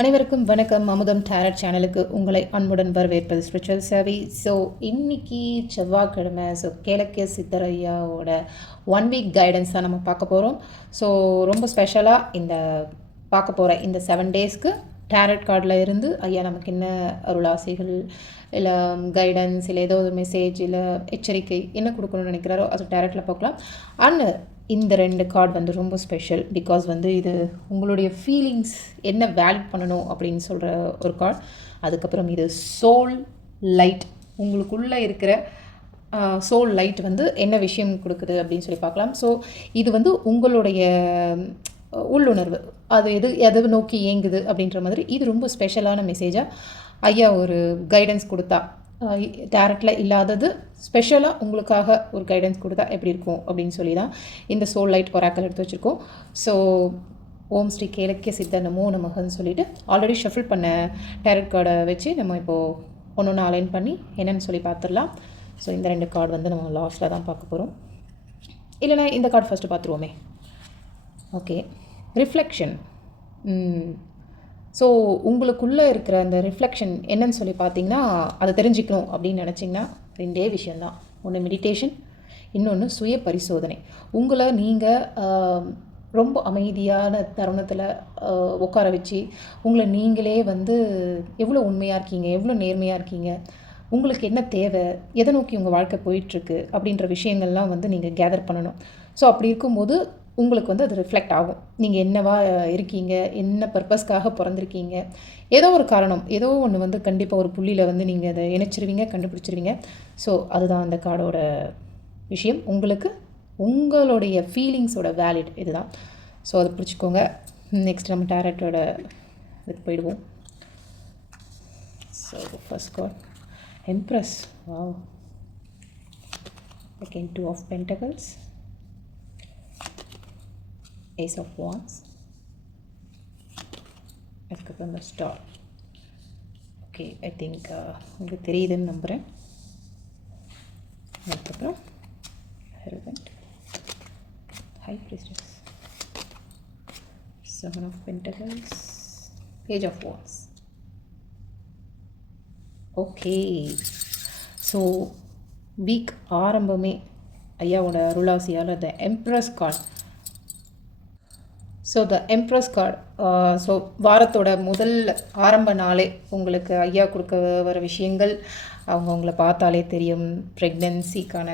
அனைவருக்கும் வணக்கம். அமுதம் டேரட் சேனலுக்கு உங்களை அன்புடன் வரவேற்பது ஸ்பிரிச்சுவல் சேவை. ஸோ இன்னைக்கு செவ்வாய்க்கிழமை. ஸோ கேளக்கிய சித்தரையாவோட 1 வீக் கைடன்ஸ் தான் நம்ம பார்க்க போகிறோம். ஸோ ரொம்ப ஸ்பெஷலாக இந்த பார்க்க போகிற இந்த 7 டேஸ்க்கு டேரட் கார்டில் இருந்து ஐயா நமக்கு என்ன அருளாசைகள் இல்லை கைடன்ஸ் இல்லை ஏதோ ஒரு மெசேஜ் இல்லை எச்சரிக்கை என்ன கொடுக்கணும்னு நினைக்கிறாரோ அது டேரட்டில் பார்க்கலாம். அண்ட் இந்த 2 கார்டு வந்து ரொம்ப ஸ்பெஷல். பிகாஸ் வந்து இது உங்களுடைய ஃபீலிங்ஸ் என்ன வேலிட் பண்ணணும் அப்படின்னு சொல்கிற ஒரு கார்டு. அதுக்கப்புறம் இது சோல் லைட், உங்களுக்குள்ளே இருக்கிற சோல் லைட் வந்து என்ன விஷயம் கொடுக்குது அப்படின்னு சொல்லி பார்க்கலாம். ஸோ இது வந்து உங்களுடைய உள்ளுணர்வு அது எது நோக்கி இயங்குது அப்படின்ற மாதிரி இது ரொம்ப ஸ்பெஷலான மெசேஜாக ஐயா ஒரு கைடன்ஸ் கொடுத்தா, டேரக்டில் இல்லாதது ஸ்பெஷலாக உங்களுக்காக ஒரு கைடன்ஸ் கொடுத்தா எப்படி இருக்கும் அப்படின்னு சொல்லி தான் இந்த சோல் லைட் ஒராக்கல் எடுத்து வச்சுருக்கோம். ஸோ ஓம் ஸ்ரீ கேளக்கிய சித்த நமோ நமகன்னு சொல்லிவிட்டு ஆல்ரெடி ஷஃபில் பண்ண டேரட் கார்டை வச்சு நம்ம இப்போது ஒன்று அலைன் பண்ணி என்னென்னு சொல்லி பார்த்துடலாம். ஸோ இந்த 2 கார்டு வந்து நம்ம லாஸ்ட்டில் தான் பார்க்க போகிறோம். இல்லைனா இந்த கார்டு ஃபஸ்ட்டு பார்த்துருவோமே. Okay, reflection. ஸோ உங்களுக்குள்ளே இருக்கிற அந்த ரிஃப்ளெக்ஷன் என்னன்னு சொல்லி பார்த்தீங்கன்னா, அதை தெரிஞ்சுக்கணும் அப்படின்னு நினச்சிங்கன்னா 2 விஷயந்தான். ஒன்று மெடிடேஷன், இன்னொன்று சுய பரிசோதனை. உங்களை நீங்கள் ரொம்ப அமைதியான தருணத்தில் உட்கார வச்சு உங்களை நீங்களே வந்து எவ்வளோ உண்மையாக இருக்கீங்க, எவ்வளோ நேர்மையாக இருக்கீங்க, உங்களுக்கு என்ன தேவை, எதை நோக்கி உங்கள் வாழ்க்கை போயிட்டுருக்கு அப்படின்ற விஷயங்கள்லாம் வந்து நீங்கள் கேதர் பண்ணணும். ஸோ அப்படி இருக்கும்போது உங்களுக்கு வந்து அது ரிஃப்ளெக்ட் ஆகும். நீங்கள் என்னவா இருக்கீங்க, என்ன பர்பஸ்க்காக பிறந்திருக்கீங்க, ஏதோ ஒரு காரணம், ஏதோ ஒன்று வந்து கண்டிப்பாக ஒரு புள்ளியில் வந்து நீங்கள் அதை இணைச்சிருவீங்க, கண்டுபிடிச்சிருவீங்க. ஸோ அதுதான் அந்த கார்டோட விஷயம். உங்களுக்கு உங்களுடைய ஃபீலிங்ஸோட வேலிட் இதுதான். ஸோ அதை பிடிச்சிக்கோங்க. நெக்ஸ்ட் நம்ம டேரட்டோட இதுக்கு போயிடுவோம். So first card embrace. Wow. Second 2 of Pentacles, Ace of Wands, அதுக்கப்புறம் இந்த ஸ்டார். ஓகே, ஐ திங்க் உங்களுக்கு தெரியுதுன்னு நம்புகிறேன். அதுக்கப்புறம் Hermit, High Priestess, 7 of Pentacles, Page of Wands. Okay, so week ஆரம்பமே ஐயாவோட அருளாசியால் the empress card. So the empress card. So வாரத்தோட முதல் ஆரம்ப நாளே உங்களுக்கு ஐயா கொடுக்க வர விஷயங்கள் அவங்கள பார்த்தாலே தெரியும். ப்ரெக்னென்சிக்கான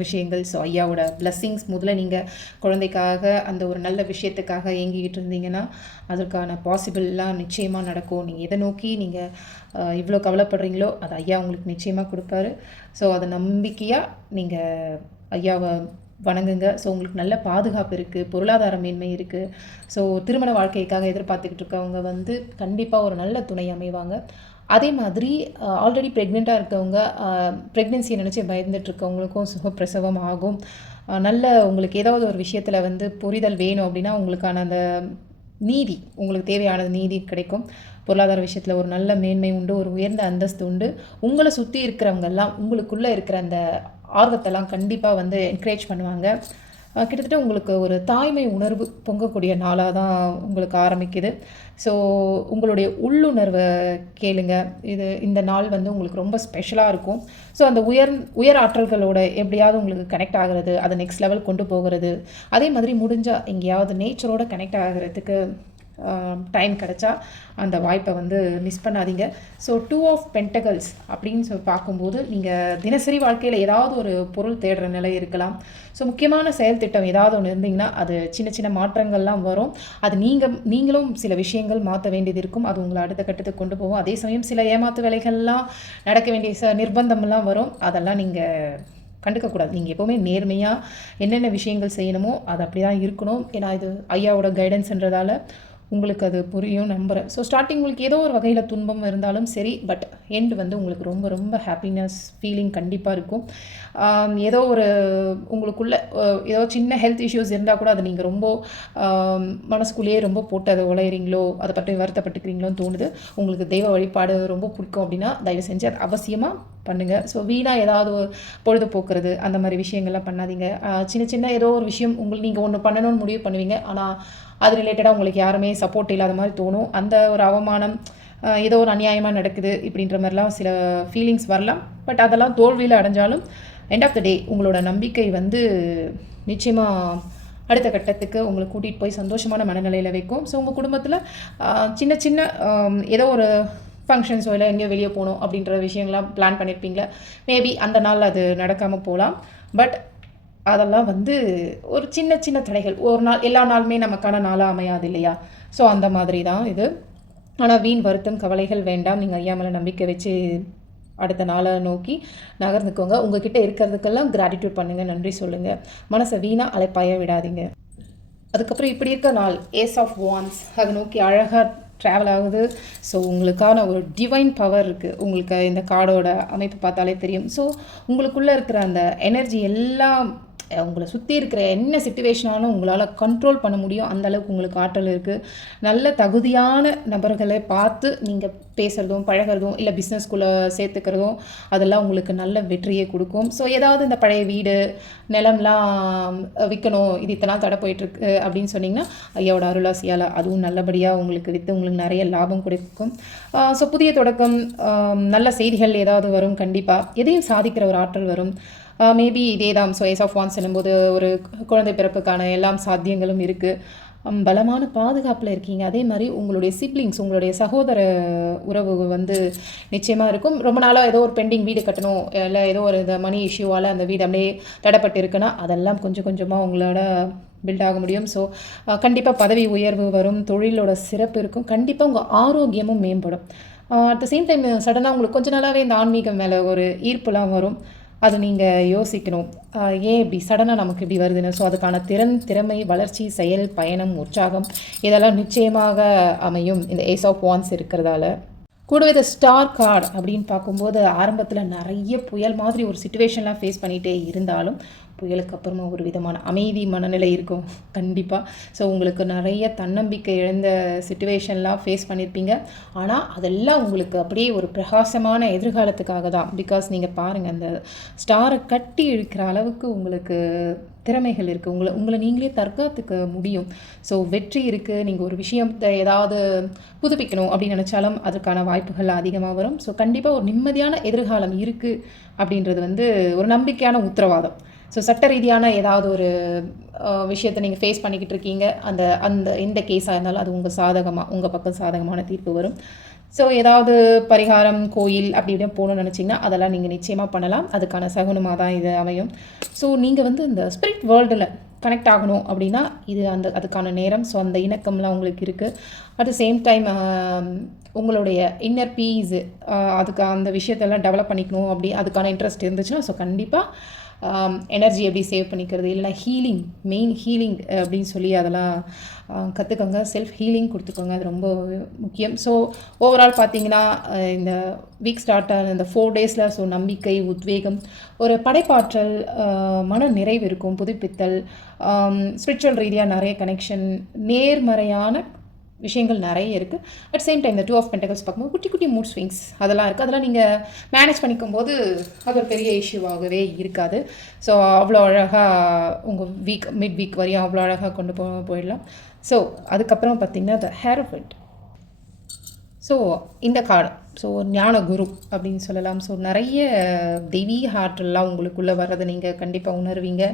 விஷயங்கள். ஸோ ஐயாவோட பிளஸ்ஸிங்ஸ். முதல்ல நீங்கள் குழந்தைக்காக அந்த ஒரு நல்ல விஷயத்துக்காக ஏங்கிக்கிட்டு இருந்தீங்கன்னா அதற்கான பாசிபிள்லாம் நிச்சயமாக நடக்கும். நீங்கள் எதை நோக்கி நீங்கள் இவ்வளோ கவலைப்படுறீங்களோ அது ஐயா உங்களுக்கு நிச்சயமாக கொடுப்பாரு. ஸோ அதை நம்பிக்கையாக நீங்கள் ஐயாவை வணங்குங்க. ஸோ உங்களுக்கு நல்ல பாதுகாப்பு இருக்குது, பொருளாதார மேன்மை இருக்குது. ஸோ திருமண வாழ்க்கைக்காக எதிர்பார்த்துக்கிட்டு இருக்கவங்க வந்து கண்டிப்பாக ஒரு நல்ல துணை அமைவாங்க. அதே மாதிரி ஆல்ரெடி ப்ரெக்னெண்ட்டாக இருக்கவங்க, ப்ரெக்னென்சியை நினச்சி பயந்துட்டுருக்கவங்களுக்கும் சுகப்பிரசவம் ஆகும். நல்ல உங்களுக்கு ஏதாவது ஒரு விஷயத்தில் வந்து புரிதல் வேணும் அப்படின்னா உங்களுக்கான அந்த நீதி, உங்களுக்கு தேவையான நீதி கிடைக்கும். பொருளாதார விஷயத்தில் ஒரு நல்ல மேன்மை உண்டு, ஒரு உயர்ந்த அந்தஸ்து உண்டு. உங்களை சுற்றி இருக்கிறவங்கெல்லாம் உங்களுக்குள்ளே இருக்கிற அந்த ஆர்வத்தெல்லாம் கண்டிப்பாக வந்து என்கரேஜ் பண்ணுவாங்க. கிட்டத்தட்ட உங்களுக்கு ஒரு தாய்மை உணர்வு பொங்கக்கூடிய நாளாக தான் உங்களுக்கு ஆரம்பிக்குது. ஸோ உங்களுடைய உள்ளுணர்வை கேளுங்க. இந்த நாள் வந்து உங்களுக்கு ரொம்ப ஸ்பெஷலாக இருக்கும். ஸோ அந்த உயர் ஆற்றல்களோட எப்படியாவது உங்களுக்கு கனெக்ட் ஆகிறது, அதை நெக்ஸ்ட் லெவல் கொண்டு போகிறது. அதே மாதிரி முடிஞ்சால் எங்கேயாவது நேச்சரோட கனெக்ட் ஆகிறதுக்கு டைம் கிடச்சா அந்த வாய்ப்பை வந்து மிஸ் பண்ணாதீங்க. ஸோ 2 of Pentacles அப்படின்னு சொல்லி பார்க்கும்போது நீங்கள் தினசரி வாழ்க்கையில் ஏதாவது ஒரு பொருள் தேடுற நிலை இருக்கலாம். ஸோ முக்கியமான செயல் திட்டம் ஏதாவது ஒன்று இருந்தீங்கன்னா அது சின்ன சின்ன மாற்றங்கள்லாம் வரும். அது நீங்களும் சில விஷயங்கள் மாற்ற வேண்டியது இருக்கும். அது உங்களை அடுத்த கட்டத்துக்கு கொண்டு போகும். அதே சமயம் சில ஏமாத்து வேலைகள்லாம் நடக்க வேண்டிய நிர்பந்தம்லாம் வரும். அதெல்லாம் நீங்கள் கண்டுக்கக்கூடாது. நீங்கள் எப்போவுமே நேர்மையாக என்னென்ன விஷயங்கள் செய்யணுமோ அது அப்படி தான் இருக்கணும். ஏன்னா இது ஐயாவோட கைடன்ஸ்ன்றதால உங்களுக்கு அது புரியும் நம்புகிறேன். ஸோ ஸ்டார்டிங் உங்களுக்கு ஏதோ ஒரு வகையில் துன்பம் இருந்தாலும் சரி, பட் எண்ட் வந்து உங்களுக்கு ரொம்ப ரொம்ப ஹாப்பினஸ் ஃபீலிங் கண்டிப்பாக இருக்கும். ஏதோ ஒரு உங்களுக்குள்ளே ஏதோ சின்ன ஹெல்த் இஷ்யூஸ் இருந்தால் கூட அதை நீங்கள் ரொம்ப மனசுக்குள்ளேயே ரொம்ப போட்டு அதை உழையிறீங்களோ, அதை பற்றி வருத்தப்பட்டுக்கிறீங்களோன்னு தோணுது. உங்களுக்கு தெய்வ வழிபாடு ரொம்ப பிடிக்கும் அப்படின்னா தயவு செஞ்சு அது அவசியமாக பண்ணுங்கள். ஸோ வீணாக ஏதாவது பொழுதுபோக்குறது அந்த மாதிரி விஷயங்கள்லாம் பண்ணாதீங்க. சின்ன சின்ன ஏதோ ஒரு விஷயம் நீங்கள் ஒன்று பண்ணணும்னு முடிவு பண்ணுவீங்க. ஆனால் அது ரிலேட்டடாக உங்களுக்கு யாருமே சப்போர்ட் இல்லாத மாதிரி தோணும். அந்த ஒரு அவமானம், ஏதோ ஒரு அநியாயமாக நடக்குது இப்படின்ற மாதிரிலாம் சில ஃபீலிங்ஸ் வரலாம். பட் அதெல்லாம் தோல்வியில் அடைஞ்சாலும் எண்ட் ஆஃப் த டே உங்களோட நம்பிக்கை வந்து நிச்சயமாக அடுத்த கட்டத்துக்கு உங்களை கூட்டிகிட்டு போய் சந்தோஷமான மனநிலையில் வைக்கும். ஸோ உங்கள் குடும்பத்தில் சின்ன சின்ன ஏதோ ஒரு ஃபங்க்ஷன்ஸோ இல்லை எங்கேயோ வெளியே போகணும் அப்படின்ற விஷயங்கள்லாம் பிளான் பண்ணியிருப்பீங்களா, மேபி அந்த நாள் அது நடக்காமல் போகலாம். பட் அதெல்லாம் வந்து ஒரு சின்ன சின்ன தடைகள். ஒரு நாள் எல்லா நாளுமே நமக்கான நாளாக அமையாது இல்லையா? ஸோ அந்த மாதிரி தான் இது. ஆனால் வீண் வருத்தம் கவலைகள் வேண்டாம். நீங்கள் ஐயா மேலே நம்பிக்கை வச்சு அடுத்த நாளை நோக்கி நகர்ந்துக்கோங்க. உங்ககிட்ட இருக்கிறதுக்கெல்லாம் கிராட்டிடியூட் பண்ணுங்கள், நன்றி சொல்லுங்கள். மனசை வீணாக அலைப்பாய விடாதீங்க. அதுக்கப்புறம் இப்படி இருக்க நாள் ஏஸ் ஆஃப் வான்ஸ் அதை நோக்கி அழகாக ட்ராவல் ஆகுது. ஸோ உங்களுக்கான ஒரு டிவைன் பவர் இருக்குது. உங்களுக்கு இந்த கார்டோட அமைப்பு பார்த்தாலே தெரியும். ஸோ உங்களுக்குள்ளே இருக்கிற அந்த எனர்ஜி எல்லாம் உங்களை சுற்றி இருக்கிற என்ன சிச்சுவேஷனாலும் உங்களால் கண்ட்ரோல் பண்ண முடியும். அந்தளவுக்கு உங்களுக்கு ஆற்றல் இருக்குது. நல்ல தகுதியான நபர்களை பார்த்து நீங்கள் பேசுகிறதும் பழகிறதும் இல்லை பிஸ்னஸ்குள்ளே சேர்த்துக்கிறதும் அதெல்லாம் உங்களுக்கு நல்ல வெற்றியை கொடுக்கும். ஸோ ஏதாவது இந்த பழைய வீடு நிலம்லாம் விற்கணும், இது இத்தனை நாள் தடை போயிட்டுருக்கு அப்படின்னு சொன்னிங்கன்னா ஐயாவோட அருளாசியால் அதுவும் நல்லபடியாக உங்களுக்கு விற்று உங்களுக்கு நிறைய லாபம் கொடுக்கும். ஸோ புதிய தொடக்கம், நல்ல செய்திகள் ஏதாவது வரும். கண்டிப்பாக எதையும் சாதிக்கிற ஒரு ஆற்றல் வரும். மேபி இதே தான். ஸோ ஏஸ் ஆஃப் வான்ஸ் என்னும்போது ஒரு குழந்தை பிறப்புக்கான எல்லாம் சாத்தியங்களும் இருக்குது. பலமான பாதுகாப்பில் இருக்கீங்க. அதே மாதிரி உங்களுடைய சிப்ளிங்ஸ், உங்களுடைய சகோதர உறவு வந்து நிச்சயமாக இருக்கும். ரொம்ப நாளாக ஏதோ ஒரு பெண்டிங் வீடு கட்டணும், இல்லை ஏதோ ஒரு இந்த மணி இஷ்யூவால் அந்த வீடு அப்படியே தடைப்பட்டு இருக்குன்னா அதெல்லாம் கொஞ்சம் கொஞ்சமாக உங்களோட பில்ட் ஆக முடியும். ஸோ கண்டிப்பாக பதவி உயர்வு வரும், தொழிலோட சிறப்பு இருக்கும், கண்டிப்பாக உங்கள் ஆரோக்கியமும் மேம்படும். அட் த சேம் டைம் சடனாக உங்களுக்கு கொஞ்ச நாளாகவே இந்த ஆன்மீகம் மேலே ஒரு ஈர்ப்புலாம் வரும். அது நீங்கள் யோசிக்கணும், ஏன் இப்படி சடனாக நமக்கு இப்படி வருதுன்னு. ஸோ அதுக்கான திறமை, வளர்ச்சி, செயல், பயணம், உற்சாகம் இதெல்லாம் நிச்சயமாக அமையும் இந்த ஏஸ் ஆஃப் வான்ஸ் இருக்கிறதால. கூடவே இந்த ஸ்டார் கார்டு அப்படின்னு பார்க்கும்போது ஆரம்பத்தில் நிறைய புயல் மாதிரி ஒரு சிச்சுவேஷன்லாம் ஃபேஸ் பண்ணிகிட்டே இருந்தாலும் புயலுக்கு அப்புறமா ஒரு விதமான அமைதி மனநிலை இருக்கும் கண்டிப்பாக. ஸோ உங்களுக்கு நிறைய தன்னம்பிக்கை இழந்த சிச்சுவேஷன்லாம் ஃபேஸ் பண்ணியிருப்பீங்க. ஆனால் அதெல்லாம் உங்களுக்கு அப்படியே ஒரு பிரகாசமான எதிர்காலத்துக்காக தான். பிகாஸ் நீங்கள் பாருங்கள், அந்த ஸ்டாரை கட்டி இழுக்கிற அளவுக்கு உங்களுக்கு திறமைகள் இருக்குது. உங்களை நீங்களே தற்காத்துக்க முடியும். ஸோ வெற்றி இருக்குது. நீங்கள் ஒரு விஷயத்தை ஏதாவது புதுப்பிக்கணும் அப்படின்னு நினச்சாலும் அதுக்கான வாய்ப்புகள் அதிகமாக வரும். ஸோ கண்டிப்பாக ஒரு நிம்மதியான எதிர்காலம் இருக்குது அப்படின்றது வந்து ஒரு நம்பிக்கையான உத்தரவாதம். ஸோ சட்ட ரீதியான ஏதாவது ஒரு விஷயத்தை நீங்கள் ஃபேஸ் பண்ணிக்கிட்டு இருக்கீங்க, அந்த எந்த கேஸாக இருந்தாலும் அது உங்கள் பக்கம் சாதகமான தீர்ப்பு வரும். ஸோ ஏதாவது பரிகாரம், கோயில் அப்படி இப்படியே போகணும்னு நினச்சிங்கன்னா அதெல்லாம் நீங்கள் நிச்சயமாக பண்ணலாம். அதுக்கான சகுனமாக தான் இது அமையும். ஸோ நீங்கள் வந்து இந்த ஸ்பிரிட் வேர்ல்டில் கனெக்ட் ஆகணும் அப்படின்னா இது அதுக்கான நேரம். ஸோ அந்த இணக்கம்லாம் உங்களுக்கு இருக்குது. அட் த சேம் டைம் உங்களுடைய இன்னர் பீஸ், அதுக்கு அந்த விஷயத்தெல்லாம் டெவலப் பண்ணிக்கணும் அப்படி அதுக்கான இன்ட்ரெஸ்ட் இருந்துச்சுன்னா ஸோ கண்டிப்பாக எனர்ஜி எப்படி சேவ் பண்ணிக்கிறது, இல்லைனா ஹீலிங், மெயின் ஹீலிங் அப்படின்னு சொல்லி அதெல்லாம் கற்றுக்கோங்க. செல்ஃப் ஹீலிங் கொடுத்துக்கோங்க, அது ரொம்ப முக்கியம். ஸோ ஓவரால் பார்த்தீங்கன்னா இந்த வீக் ஸ்டார்ட் ஆன இந்த 4 டேஸில் ஸோ நம்பிக்கை, உத்வேகம், ஒரு படைப்பாற்றல், மன நிறைவு இருக்கும், புதுப்பித்தல், ஸ்பிரிச்சுவல் ரீதியாக நிறைய கனெக்ஷன், நேர்மறையான விஷயங்கள் நிறைய இருக்குது. அட் சேம் டைம் இந்த 2 ஆஃப் பென்டகல்ஸ் பார்க்கும்போது குட்டி குட்டி மூட் ஸ்விங்ஸ் அதெல்லாம் இருக்குது. அதெல்லாம் நீங்கள் மேனேஜ் பண்ணிக்கும் போது அது ஒரு பெரிய இஷ்யூவாகவே இருக்காது. ஸோ அவ்வளோ அழகாக உங்கள் மிட் வீக் வரையும் அவ்வளோ அழகாக கொண்டு போயிடலாம். ஸோ அதுக்கப்புறம் பார்த்திங்கன்னா த ஹேரோஃபிட். ஸோ இந்த கார்டு ஸோ ஞான குரு அப்படின்னு சொல்லலாம். ஸோ நிறைய தெய்வீக ஆற்றல்லாம் உங்களுக்குள்ளே வர்றதை நீங்கள் கண்டிப்பாக உணர்வீங்க.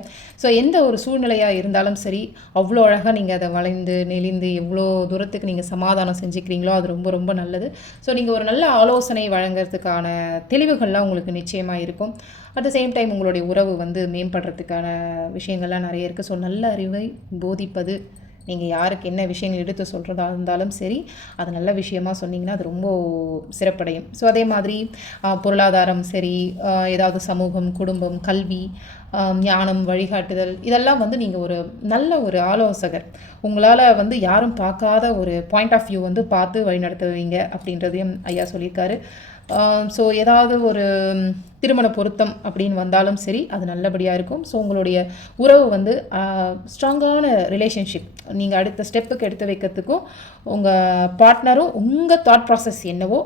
ஸோ எந்த ஒரு சூழ்நிலையாக இருந்தாலும் சரி அவ்வளோ அழகாக நீங்கள் அதை வளைந்து நெளிந்து எவ்வளோ தூரத்துக்கு நீங்கள் சமாதானம் செஞ்சுக்கிறீங்களோ அது ரொம்ப ரொம்ப நல்லது. ஸோ நீங்கள் ஒரு நல்ல ஆலோசனை வழங்குறதுக்கான தெளிவுகள்லாம் உங்களுக்கு நிச்சயமாக இருக்கும். அட் த சேம் டைம் உங்களுடைய உறவு வந்து மேம்படுறதுக்கான விஷயங்கள்லாம் நிறைய இருக்குது. ஸோ நல்ல அறிவை போதிப்பது, நீங்கள் யாருக்கு என்ன விஷயங்கள் எடுத்து சொல்கிறதா இருந்தாலும் சரி அது நல்ல விஷயமா சொன்னீங்கன்னா அது ரொம்ப சிறப்படையும். ஸோ அதே மாதிரி பொருளாதாரம் சரி, ஏதாவது சமூகம், குடும்பம், கல்வி, ஞானம், வழிகாட்டுதல் இதெல்லாம் வந்து நீங்கள் ஒரு நல்ல ஒரு ஆலோசகர், உங்களால் வந்து யாரும் பார்க்காத ஒரு பாயிண்ட் ஆஃப் வியூ வந்து பார்த்து வழிநடத்துவீங்க அப்படின்றதையும் ஐயா சொல்லியிருக்காரு. ஸோ ஏதாவது ஒரு திருமண பொருத்தம் அப்படின்னு வந்தாலும் சரி அது நல்லபடியாக இருக்கும். ஸோ உங்களுடைய உறவு வந்து ஸ்ட்ராங்கான ரிலேஷன்ஷிப் நீங்கள் அடுத்த ஸ்டெப்புக்கு எடுத்து வைக்கிறதுக்கும் உங்கள் பார்ட்னரும் உங்கள் தாட் ப்ராசஸ் என்னவோ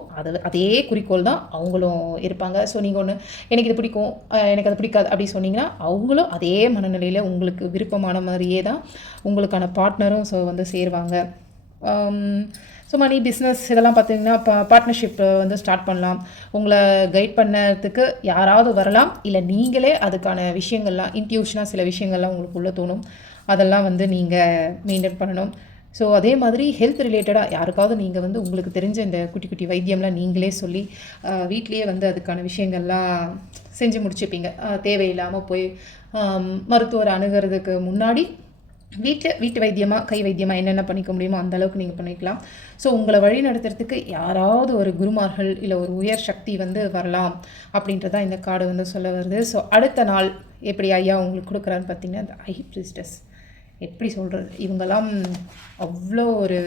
அதே குறிக்கோள் தான் அவங்களும் இருப்பாங்க. ஸோ நீங்கள் ஒன்று எனக்கு இது பிடிக்கும் எனக்கு அது பிடிக்காது அப்படி சொன்னீங்கன்னா அவங்களும் அதே மனநிலையில் உங்களுக்கு விருப்பமான மாதிரியே தான் உங்களுக்கான பார்ட்னரும் ஸோ வந்து சேருவாங்க. ஸோ மணி பிஸ்னஸ் இதெல்லாம் பார்த்தீங்கன்னா பார்ட்னர்ஷிப் வந்து ஸ்டார்ட் பண்ணலாம். உங்களை கைட் பண்ணதுக்கு யாராவது வரலாம், இல்லை நீங்களே அதுக்கான விஷயங்கள்லாம் இன்ட்யூஷனாக சில விஷயங்கள்லாம் உங்களுக்குள்ளே தோணும், அதெல்லாம் வந்து நீங்கள் மெயின்டைன் பண்ணணும். ஸோ அதே மாதிரி ஹெல்த் ரிலேட்டடாக யாருக்காவது நீங்கள் வந்து உங்களுக்கு தெரிஞ்ச இந்த குட்டி குட்டி வைத்தியம்லாம் நீங்களே சொல்லி வீட்லேயே வந்து அதுக்கான விஷயங்கள்லாம் செஞ்சு முடிச்சுப்பீங்க. தேவையில்லாமல் போய் மருத்துவரை அணுகிறதுக்கு முன்னாடி வீட்டு வைத்தியமாக கை வைத்தியமாக என்னென்ன பண்ணிக்க முடியுமோ அந்தளவுக்கு நீங்கள் பண்ணிக்கலாம். ஸோ உங்களை வழி நடத்துறதுக்கு யாராவது ஒரு குருமார்கள் இல்லை ஒரு உயர் சக்தி வந்து வரலாம் அப்படின்றதான் இந்த கார்டு வந்து சொல்ல வருது. ஸோ அடுத்த நாள் எப்படி ஐயா உங்களுக்கு கொடுக்குறான்னு பார்த்தீங்கன்னா இந்த ஹை ப்ரீஸ்டஸ் எப்படி சொல்கிறது, இவங்கெல்லாம் அவ்வளோ ஒரு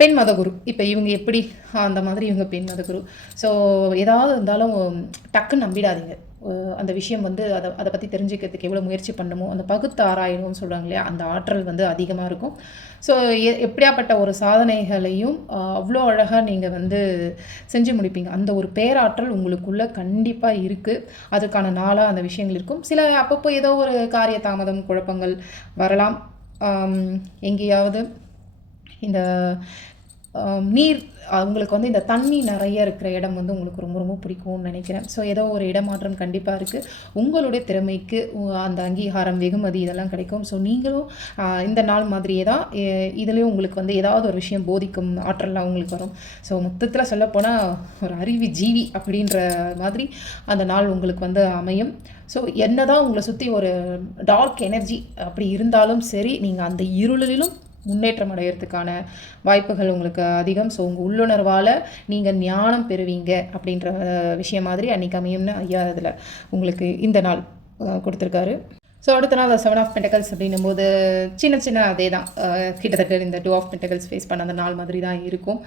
பெண் மதகுரு. இப்போ இவங்க எப்படி அந்த மாதிரி இவங்க பெண் மதகுரு. ஸோ ஏதாவது இருந்தாலும் டக்குன்னு நம்பிடாதீங்க. அந்த விஷயம் வந்து அதை பற்றி தெரிஞ்சுக்கிறதுக்கு எவ்வளோ முயற்சி பண்ணணுமோ அந்த பகுத்து ஆராயணும்னு சொல்கிறாங்க இல்லையா, அந்த ஆற்றல் வந்து அதிகமாக இருக்கும். ஸோ எப்படியாப்பட்ட ஒரு சாதனைகளையும் அவ்வளோ அழகாக நீங்கள் வந்து செஞ்சு முடிப்பீங்க. அந்த ஒரு பேராற்றல் உங்களுக்குள்ளே கண்டிப்பாக இருக்குது. அதுக்கான நாளாக அந்த விஷயங்கள் இருக்கும். சில அப்பப்போ ஏதோ ஒரு காரிய தாமதம் குழப்பங்கள் வரலாம். எங்கேயாவது இந்த நீர் அவங்களுக்கு வந்து இந்த தண்ணி நிறைய இருக்கிற இடம் வந்து உங்களுக்கு ரொம்ப ரொம்ப பிடிக்கும்னு நினைக்கிறேன். ஸோ ஏதோ ஒரு இடமாற்றம் கண்டிப்பாக இருக்குது. உங்களுடைய திறமைக்கு அந்த அங்கீகாரம் வெகுமதி இதெல்லாம் கிடைக்கும். ஸோ நீங்களும் இந்த நாள் மாதிரியே தான் இதுலேயும் உங்களுக்கு வந்து ஏதாவது ஒரு விஷயம் போதிக்கும் ஆற்றல்லாம் உங்களுக்கு வரும். ஸோ மொத்தத்தில் சொல்லப்போனால் ஒரு அறிவு ஜீவி அப்படின்ற மாதிரி அந்த நாள் உங்களுக்கு வந்து அமையும். ஸோ என்ன தான் உங்களை சுற்றி ஒரு டார்க் எனர்ஜி அப்படி இருந்தாலும் சரி, நீங்கள் அந்த இருளிலும் முன்னேற்றம் அடைகிறதுக்கான வாய்ப்புகள் உங்களுக்கு அதிகம். ஸோ உங்கள் உள்ளுணர்வால் நீங்கள் ஞானம் பெறுவீங்க அப்படின்ற விஷயம் மாதிரி அன்றைக்கி அமையும்னு ஐயா அதில் உங்களுக்கு இந்த நாள் கொடுத்துருக்காரு. ஸோ அடுத்த நாள் 7 ஆஃப் பென்டகல்ஸ் அப்படின்னும் போது சின்ன அதே தான், கிட்டத்தட்ட இந்த 2 ஆஃப் பென்டகல்ஸ் ஃபேஸ் பண்ண அந்த நாள் மாதிரி தான் இருக்கும்.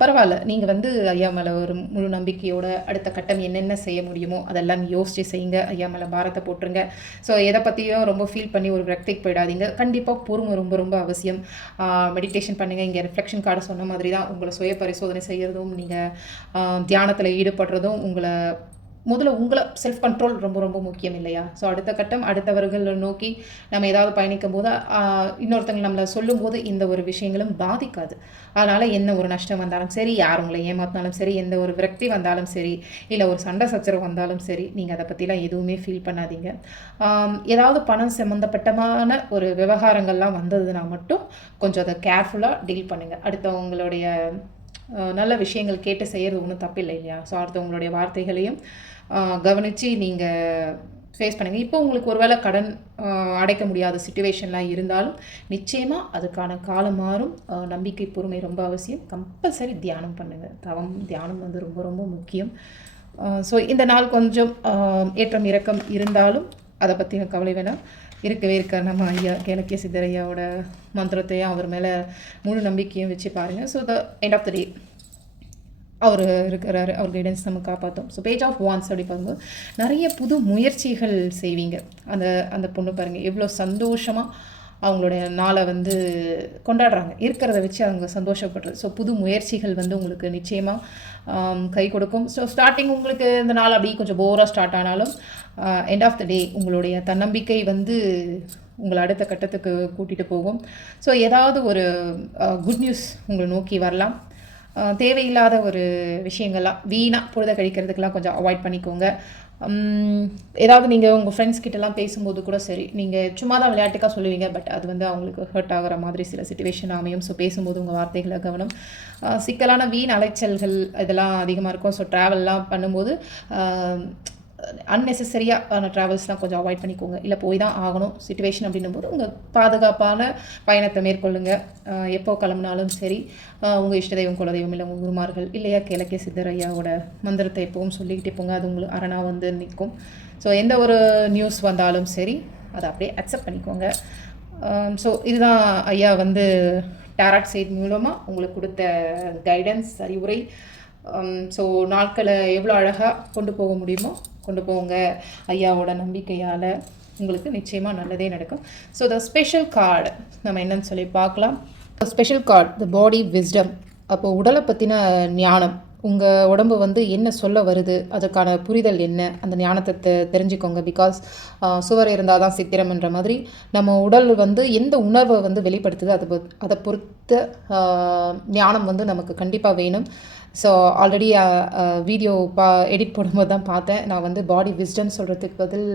பரவாயில்ல, நீங்கள் வந்து ஐயா மேலே ஒரு முழு நம்பிக்கையோட அடுத்த கட்டம் என்னென்ன செய்ய முடியுமோ அதெல்லாம் யோசித்து செய்யுங்க. ஐயா மேலே பாரத்தை போட்டுருங்க. ஸோ எதை பற்றியும் ரொம்ப ஃபீல் பண்ணி ஒரு விரக்திக்கு போயிடாதீங்க. கண்டிப்பாக பொறுமை ரொம்ப ரொம்ப அவசியம். மெடிடேஷன் பண்ணுங்கள். இங்கே ரிஃப்ளெக்ஷன் கார்டு சொன்ன மாதிரி தான் உங்களை சுய பரிசோதனை செய்கிறதும் நீங்கள் தியானத்தில் ஈடுபடுறதும் முதல்ல உங்களை செல்ஃப் கண்ட்ரோல் ரொம்ப ரொம்ப முக்கியம் இல்லையா. ஸோ அடுத்த கட்டம் அடுத்தவர்களை நோக்கி நம்ம ஏதாவது பயணிக்கும் போது இன்னொருத்தங்க நம்மளை சொல்லும்போது இந்த ஒரு விஷயங்களும் பாதிக்காது. அதனால் என்ன ஒரு நஷ்டம் வந்தாலும் சரி, யார் உங்களை ஏமாத்தினாலும் சரி, எந்த ஒரு விரக்தி வந்தாலும் சரி, இல்லை ஒரு சண்டை சச்சரவு வந்தாலும் சரி, நீங்கள் அதை பற்றிலாம் எதுவுமே ஃபீல் பண்ணாதீங்க. ஏதாவது பணம் சம்மந்தப்பட்டமான ஒரு விவகாரங்கள்லாம் வந்ததுன்னா மட்டும் கொஞ்சம் அதை கேர்ஃபுல்லாக டீல் பண்ணுங்கள். அடுத்தவங்களுடைய நல்ல விஷயங்கள் கேட்டு செய்கிறது ஒன்றும் தப்பில்லை இல்லையா. ஸோ அடுத்தவங்களுடைய வார்த்தைகளையும் கவனித்து நீங்கள் ஃபேஸ் பண்ணுங்கள். இப்போ உங்களுக்கு ஒரு வேளை கடன் அடைக்க முடியாத சிச்சுவேஷன்லாம் இருந்தாலும் நிச்சயமாக அதுக்கான காலம் மாறும். நம்பிக்கை பொறுமை ரொம்ப அவசியம். கம்பல்சரி தியானம் பண்ணுங்கள். தியானம் வந்து ரொம்ப ரொம்ப முக்கியம். ஸோ இந்த நாள் கொஞ்சம் ஏற்றம் இறக்கம் இருந்தாலும் அதை பற்றின கவலை வேணாம். இருக்கவே நம்ம ஐயா கேளக்கிய சித்தர் ஐயாவோட மந்திரத்தையும் அவர் மேலே முழு நம்பிக்கையும் வச்சு பாருங்கள். So the end of the day அவர் இருக்கிறாரு, அவர் கைடன்ஸ் நம்ம காப்பாற்றும். ஸோ பேஜ் ஆஃப் வான்ஸ் அப்படி பார்க்கும்போது நிறைய புது முயற்சிகள் செய்வீங்க. அந்த பொண்ணு பாருங்கள் எவ்வளோ சந்தோஷமாக அவங்களுடைய நாளை வந்து கொண்டாடுறாங்க, இருக்கிறத வச்சு அவங்க சந்தோஷப்படுறது. ஸோ புது முயற்சிகள் வந்து உங்களுக்கு நிச்சயமாக கை கொடுக்கும். ஸோ ஸ்டார்டிங் உங்களுக்கு இந்த நாள் அப்படி கொஞ்சம் போராக ஸ்டார்ட் ஆனாலும் எண்ட் ஆஃப் த டே உங்களுடைய தன்னம்பிக்கை வந்து உங்களை அடுத்த கட்டத்துக்கு கூட்டிகிட்டு போகும். ஸோ ஏதாவது ஒரு குட் நியூஸ் உங்களை நோக்கி வரலாம். தேவையில்லாத ஒரு விஷயங்கள்லாம் வீணாக பொழுத கழிக்கிறதுக்கெலாம் கொஞ்சம் அவாய்ட் பண்ணிக்கோங்க. ஏதாவது நீங்கள் உங்கள் ஃப்ரெண்ட்ஸ் கிட்டலாம் பேசும்போது கூட சரி, நீங்கள் சும்மா தான் விளையாட்டுக்காக சொல்லுவீங்க, பட் அது வந்து அவங்களுக்கு ஹர்ட் ஆகிற மாதிரி சில சிச்சுவேஷன் அமையும். ஸோ பேசும்போது உங்கள் வார்த்தைகளை கவனம். சிக்கலான வீண் அலைச்சல்கள் இதெல்லாம் அதிகமாக இருக்கும். ஸோ ட்ராவல்லாம் பண்ணும்போது அன்னெசரியான ட்ராவல்ஸ்லாம் கொஞ்சம் அவாய்ட் பண்ணிக்கோங்க. இல்லை போய் தான் ஆகணும் சிச்சுவேஷன் அப்படின்னும் போது உங்கள் பாதுகாப்பான பயணத்தை மேற்கொள்ளுங்கள். எப்போ கிளம்புனாலும் சரி உங்கள் இஷ்ட தெய்வம் குலதெய்வம் இல்லை உங்கள் குருமார்கள் இல்லையா கேளக்கிய சித்தர் ஐயாவோட மந்திரத்தை எப்பவும் சொல்லிக்கிட்டே போங்க. அது உங்களுக்கு அரணாக வந்து நிற்கும். ஸோ எந்த ஒரு நியூஸ் வந்தாலும் சரி அதை அப்படியே அக்செப்ட் பண்ணிக்கோங்க. ஸோ இதுதான் ஐயா வந்து டாரட் சைட் மூலமாக உங்களுக்கு கொடுத்த கைடன்ஸ் அறிவுரை. ஸோ நாட்களை எவ்வளோ அழகாக கொண்டு போக முடியுமோ கொண்டு போங்க. ஐயாவோட நம்பிக்கையால் உங்களுக்கு நிச்சயமாக நல்லதே நடக்கும். ஸோ த ஸ்பெஷல் கார்டு நம்ம என்னன்னு சொல்லி பார்க்கலாம். ஸ்பெஷல் கார்டு த பாடி விஸ்டம். அப்போது உடலை பற்றின ஞானம், உங்கள் உடம்பு வந்து என்ன சொல்ல வருது, அதுக்கான புரிதல் என்ன, அந்த ஞானத்தை தெரிஞ்சுக்கோங்க. பிகாஸ் சுவர் இருந்தால் தான் சித்திரம்ன்ற மாதிரி நம்ம உடல் வந்து எந்த உணர்வை வந்து வெளிப்படுத்துது அதை பொறுத்த ஞானம் வந்து நமக்கு கண்டிப்பாக வேணும். ஸோ ஆல்ரெடி வீடியோ எடிட் போடும்போது தான் பார்த்தேன். நான் வந்து பாடி விஸ்டம் சொல்கிறதுக்கு பதில்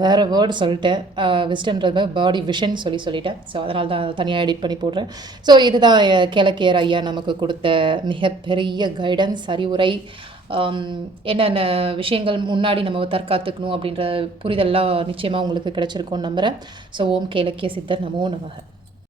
வேறு வேர்டு சொல்லிட்டேன். விஸ்டம்ன்றது பாடி விஷன் சொல்லிட்டேன். ஸோ அதனால தான் தனியாக எடிட் பண்ணி போடுறேன். ஸோ இதுதான் கேளக்கியர் ஐயா நமக்கு கொடுத்த மிகப்பெரிய கைடன்ஸ், அறிவுரை. என்னென்ன விஷயங்கள் முன்னாடி நம்ம தற்காத்துக்கணும் அப்படின்ற புரிதல்லாம் நிச்சயமாக உங்களுக்கு கிடைச்சிருக்கோன்னு நம்புகிறேன். ஸோ ஓம் கேளக்கிய சித்தர் நமோ நமக.